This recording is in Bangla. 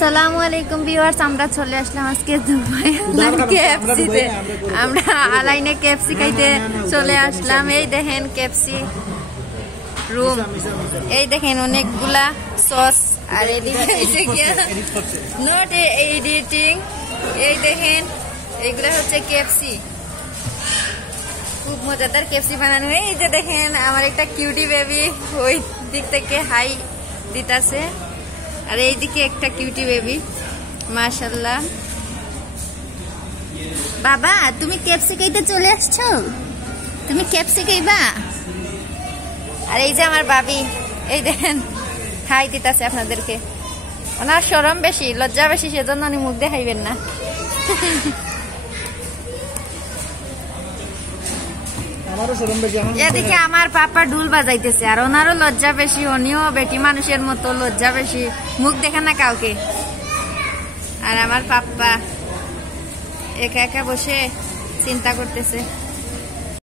আসসালামু আলাইকুম ভিউয়ার্স, আমরা চলে আসলাম আজকে দুবাই কেএফসিতে। আমরা আলাইনে কেএফসি খাইতে চলে আসলাম। এই দেখেন কেএফসি রুম, এই দেখেন অনেকগুলা সস, আর এদিকে নট এডিটিং। এই দেখেন এইগুলা হচ্ছে কেএফসি, খুব মজাদার কেএফসি বানানো। এই যে দেখেন আমার একটা কিউটি বেবি ওই দিক থেকে হাই দিতাছে, আর এইদিকে একটা কিউটি বেবি, মাশাআল্লাহ। বাবা তুমি কেএফসি খাইতে চলে আসছো? তুমি কেএফসি খাইবা? আর এই যে আমার বাবি, এই দেখেন হাই দিতাছে আপনাদেরকে। ওনার শরম বেশি, লজ্জা বেশি, সেজন্য উনি মুখ দেখাইবেন না। এদিকে আমার পাপা ঢুল বাজাইতেছে, আর ওনারও লজ্জা বেশি, উনিও বেটি মানুষের মতো লজ্জা বেশি, মুখ দেখে না কাউকে। আর আমার পাপ্পা একা একা বসে চিন্তা করতেছে।